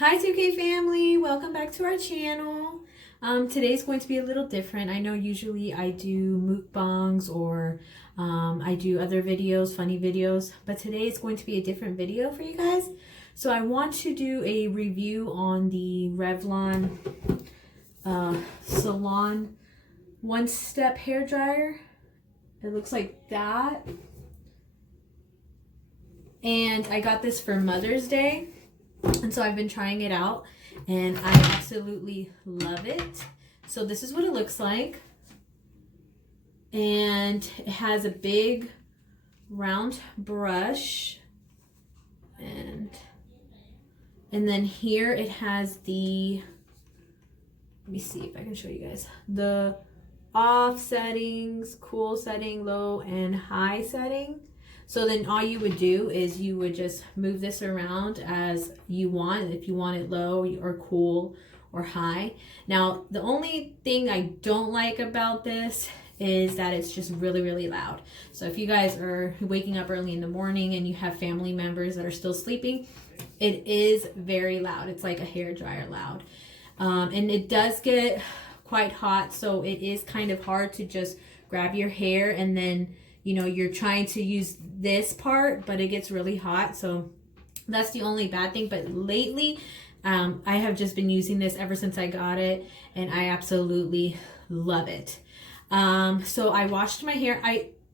Hi 2K family, welcome back to our channel. Today's going to be a little different. I know usually I do mukbangs or I do other videos, funny videos, but today is going to be a different video for you guys. So I want to do a review on the Revlon Salon one-step hair dryer. It looks like that. And I got this for Mother's Day. And so I've been trying it out and I absolutely love it. So this is what it looks like. And it has a big round brush. And then here it has the, let me see if I can show you guys, the off settings, cool setting, low and high setting. So then all you would do is you would just move this around as you want, if you want it low or cool or high. Now, the only thing I don't like about this is that it's just really, really loud. So if you guys are waking up early in the morning and you have family members that are still sleeping, it is very loud. It's like a hair dryer loud. And it does get quite hot, so it is kind of hard to just grab your hair and then you're trying to use this part, but it gets really hot. So that's the only bad thing. But lately, I have just been using this ever since I got it, and I absolutely love it. So I washed my hair.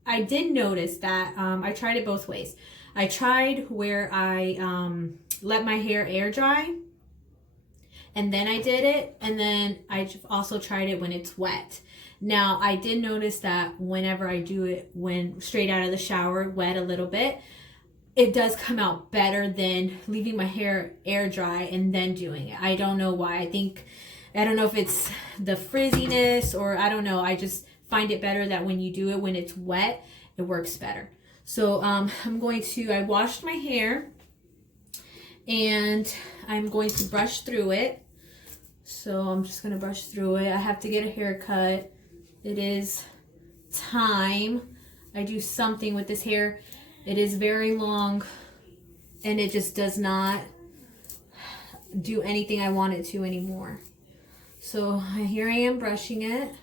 I did notice that I tried it both ways. I tried where I let my hair air dry, and then I did it, and then I also tried it when it's wet. Now, I did notice that whenever I do it when straight out of the shower, wet a little bit, it does come out better than leaving my hair air dry and then doing it. I don't know why. I don't know if it's the frizziness or I don't know. I just find it better that when you do it when it's wet, it works better. So I washed my hair and I'm going to brush through it. So I'm just going to brush through it. I have to get a haircut. It is time. I do something with this hair. It is very long and it just does not do anything I want it to anymore. So here I am brushing it.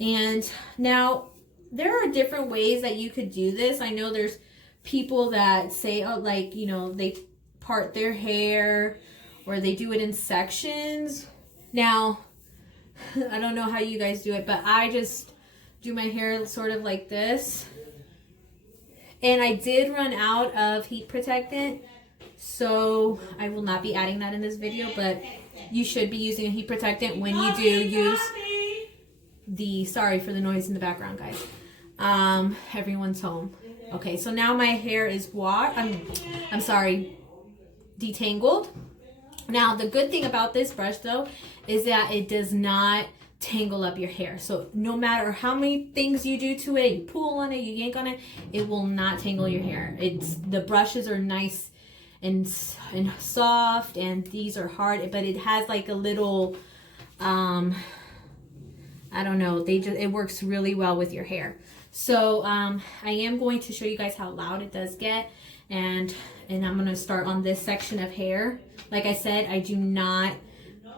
And now there are different ways that you could do this. I know there's people that say, oh, like, they part their hair or they do it in sections. Now, I don't know how you guys do it, but I just do my hair sort of like this. And I did run out of heat protectant, so I will not be adding that in this video, but you should be using a heat protectant when you do use the, sorry for the noise in the background, guys. Everyone's home. Okay, so now my hair is detangled. Now, the good thing about this brush, though, is that it does not tangle up your hair. So no matter how many things you do to it, you pull on it, you yank on it, it will not tangle your hair. The brushes are nice and soft, and these are hard, but it has like a little, I don't know, it works really well with your hair. So I am going to show you guys how loud it does get, and I'm going to start on this section of hair. Like I said, I do not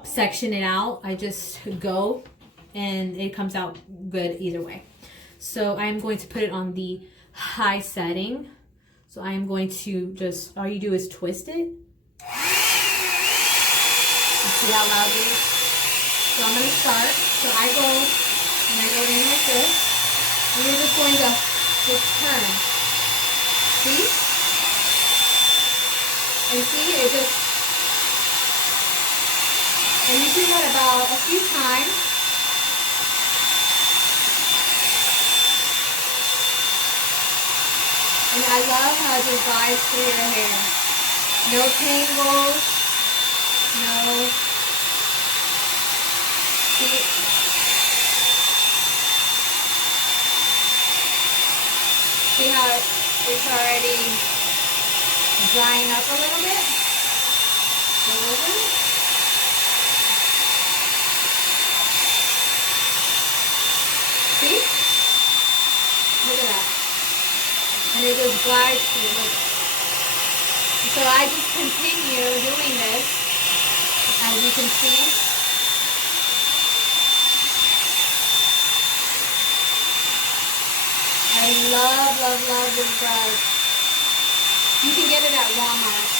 section it out. I just go and it comes out good either way. So I'm going to put it on the high setting. So I'm going to just, all you do is twist it. You see how loud it is? So I'm going to start. So I go in like this. And you're just going to just turn. See? And see, it just, and you do that about a few times. And I love how it just glides through your hair. No tangles. No. See how it's already drying up a little bit? Slowly. See? Look at that. And it just glides through. Look. So I just continue doing this, as you can see. I love this brush. You can get it at Walmart.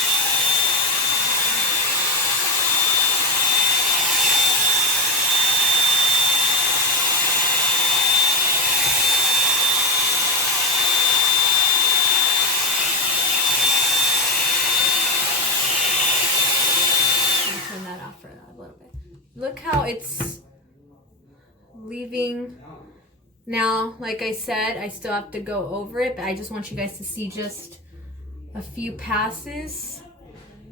Turn that off for a little bit. Look how it's leaving. Now, like I said, I still have to go over it, but I just want you guys to see just a few passes.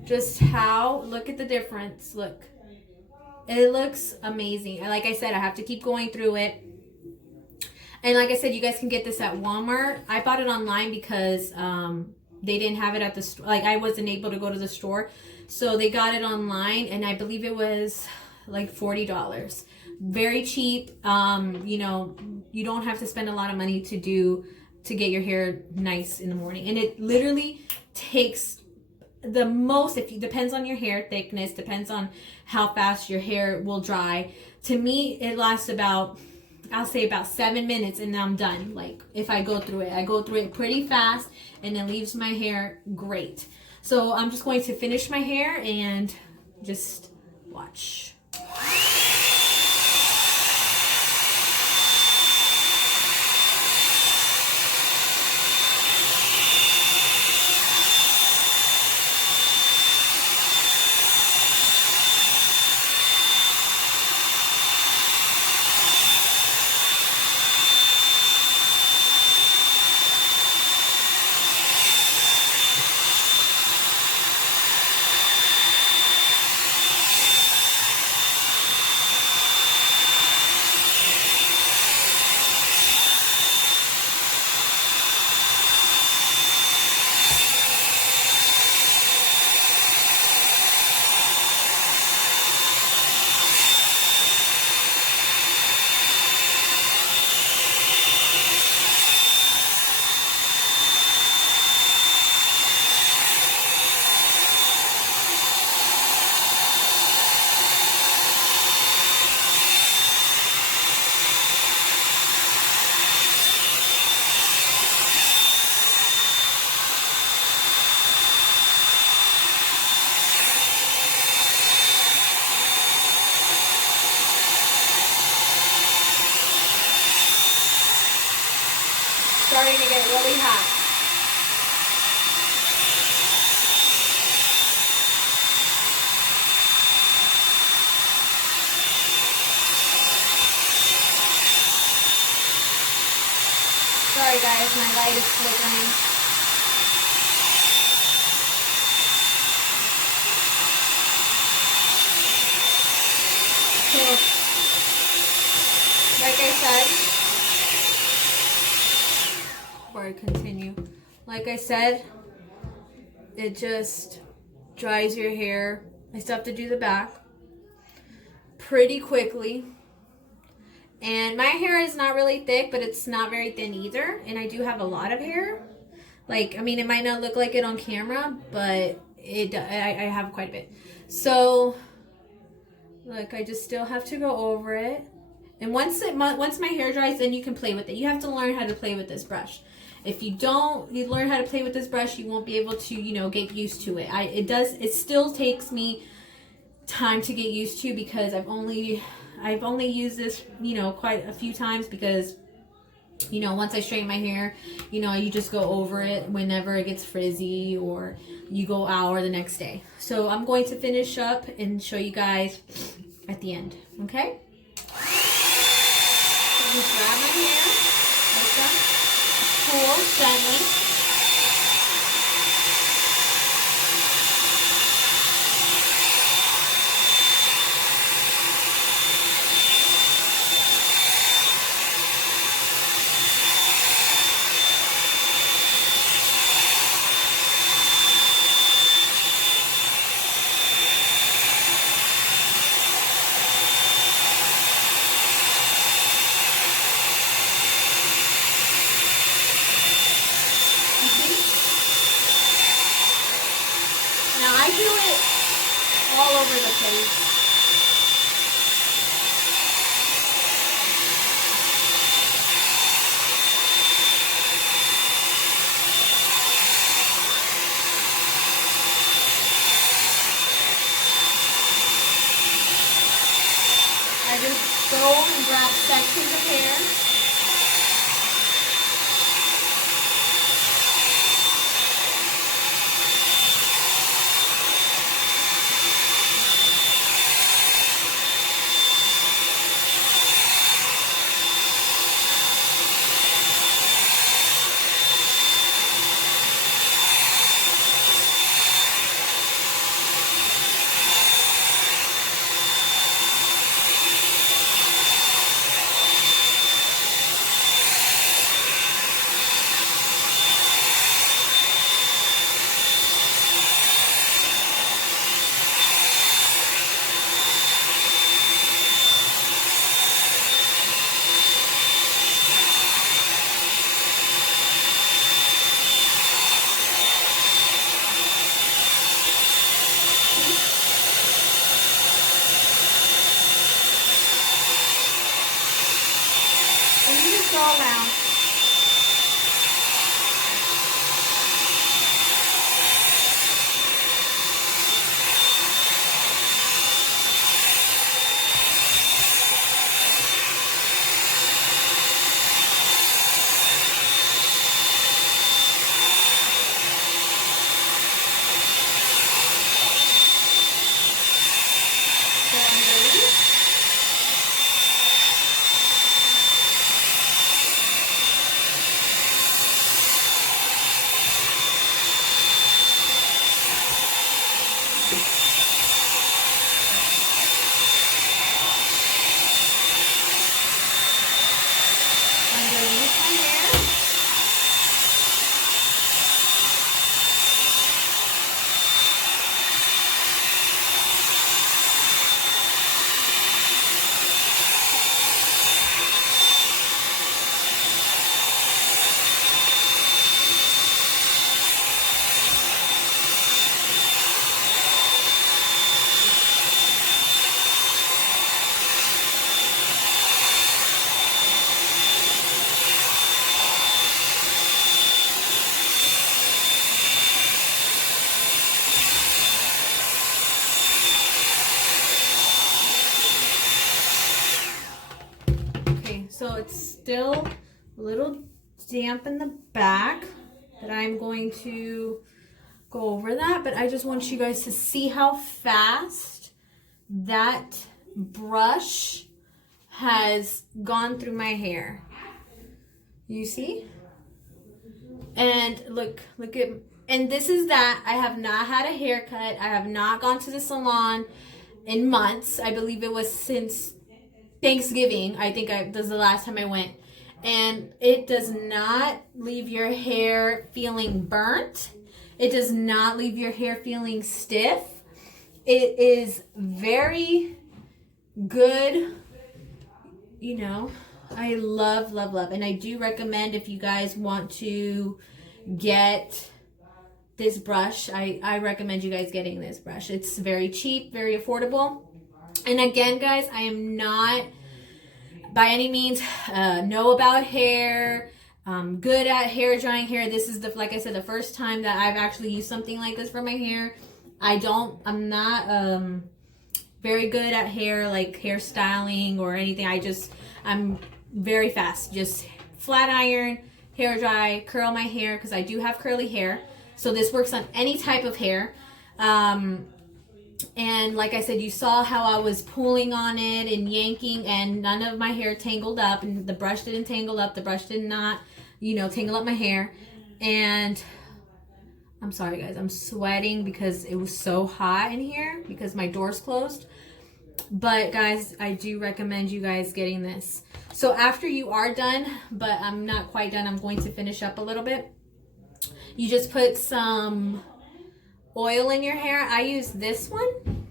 Just how, look at the difference. Look, it looks amazing. And like I said, I have to keep going through it. And like I said, you guys can get this at Walmart. I bought it online because they didn't have it at the store. Like, I wasn't able to go to the store. So they got it online, and I believe it was like $40. Very cheap. You know, you don't have to spend a lot of money to get your hair nice in the morning. And it literally takes the most, if it depends on your hair thickness, depends on how fast your hair will dry. To me, it lasts about, I'll say about 7 minutes, and I'm done. Like, if I go through it, I go through it pretty fast, and it leaves my hair great. So I'm just going to finish my hair and just watch. Starting to get really hot. Sorry guys, my light is flickering. So, like I said, before I continue, like I said, it just dries your hair. I still have to do the back pretty quickly. And my hair is not really thick, but it's not very thin either. And I do have a lot of hair. Like, I mean, it might not look like it on camera, but I have quite a bit. So, look, I just still have to go over it. And once my hair dries, then you can play with it. You have to learn how to play with this brush. If you don't learn how to play with this brush, you won't be able to, you know, get used to it. It still takes me time to get used to, because I've only used this, you know, quite a few times, because, you know, once I straighten my hair, you know, you just go over it whenever it gets frizzy, or you go out or the next day. So I'm going to finish up and show you guys at the end, okay? So just grab my hair, like that. Pull gently. I do it all over the place. I just go and grab sections of hair. And you just go around. So it's still a little damp in the back, but I'm going to go over that. But I just want you guys to see how fast that brush has gone through my hair. You see? And look at, and this is that. I have not had a haircut. I have not gone to the salon in months. I believe it was since Thanksgiving. I think that was the last time I went. And it does not leave your hair feeling burnt. It does not leave your hair feeling stiff. It is very good. You know, I love, love, love. And I do recommend, if you guys want to get this brush, I recommend you guys getting this brush. It's very cheap, very affordable. And again, guys, I am not by any means know about hair, good at hair drying hair. This is, like I said, the first time that I've actually used something like this for my hair. I'm not very good at hair, like hairstyling or anything. I'm very fast. Just flat iron, hair dry, curl my hair, because I do have curly hair. So this works on any type of hair. And like I said, you saw how I was pulling on it and yanking, and none of my hair tangled up, and the brush didn't tangle up. The brush did not, tangle up my hair. And I'm sorry, guys, I'm sweating because it was so hot in here because my door's closed. But guys, I do recommend you guys getting this. So after you are done, but I'm not quite done, I'm going to finish up a little bit. You just put some oil in your hair. I use this one.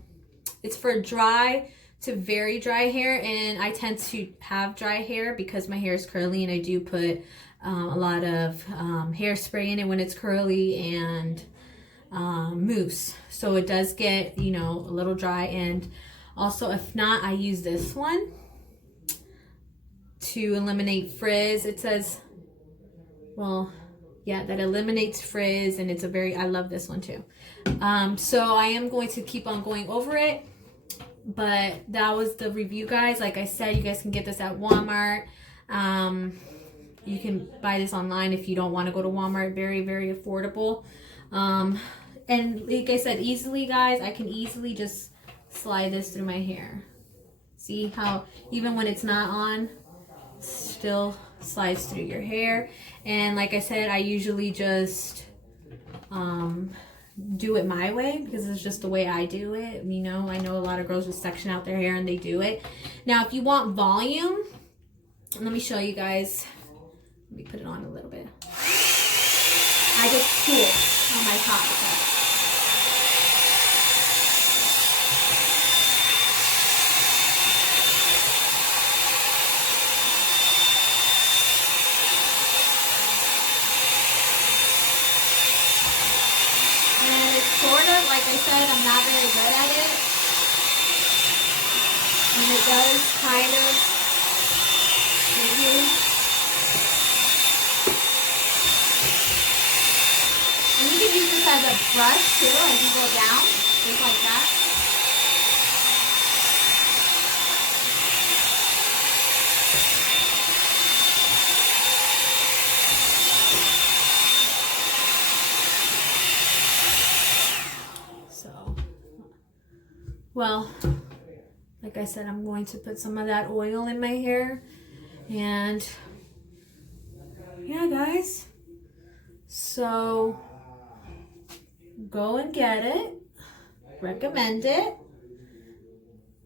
It's for dry to very dry hair, and I tend to have dry hair because my hair is curly, and I do put a lot of hairspray in it when it's curly, and mousse. So it does get, you know, a little dry. And also, if not, I use this one to eliminate frizz. It says, well, yeah, that eliminates frizz, and it's a very, I love this one too. So I am going to keep on going over it, but that was the review, guys. Like I said, you guys can get this at Walmart. You can buy this online if you don't want to go to Walmart. Very, very affordable. And like I said, easily, guys, I can easily just slide this through my hair. See how even when it's not on, it still slides through your hair. And like I said, I usually just do it my way because it's just the way I do it. You know, I know a lot of girls just section out their hair and they do it. Now, if you want volume, let me show you guys. Let me put it on a little bit. I just pull on my top part. And it's sort of, like I said, I'm not very good at it. And it does kind of give you. And you can use this as a brush too, as you go down, just like that. So, well, like I said, I'm going to put some of that oil in my hair. And yeah, guys. So go and get it. Recommend it.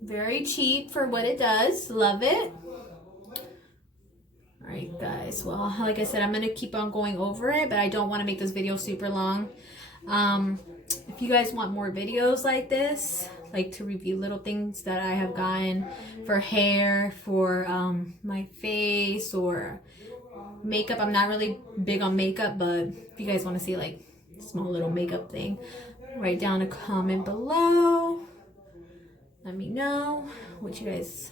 Very cheap for what it does. Love it. Alright, guys. Well, like I said, I'm going to keep on going over it, but I don't want to make this video super long. If you guys want more videos like this, like to review little things that I have gotten for hair, for my face, or makeup. I'm not really big on makeup, but if you guys want to see like a small little makeup thing, write down a comment below. Let me know what you guys,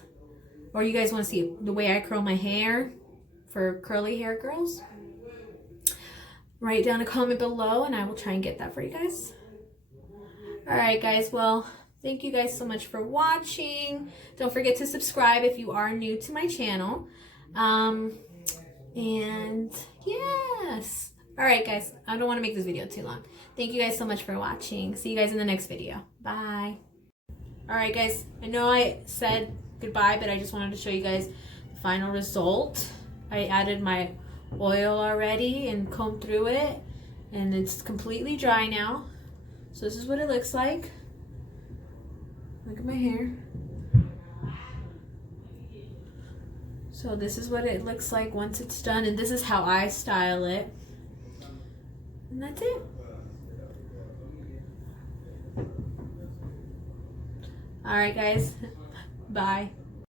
or you guys want to see the way I curl my hair for curly hair girls. Write down a comment below and I will try and get that for you guys. Alright, guys, well, thank you guys so much for watching. Don't forget to subscribe if you are new to my channel. And yes. Alright, guys, I don't want to make this video too long. Thank you guys so much for watching. See you guys in the next video. Bye. Alright, guys, I know I said goodbye, but I just wanted to show you guys the final result. I added my oil already and combed through it, and it's completely dry now. So this is what it looks like. Look at my hair. So this is what it looks like once it's done, and this is how I style it. And that's it. Alright, guys. Bye.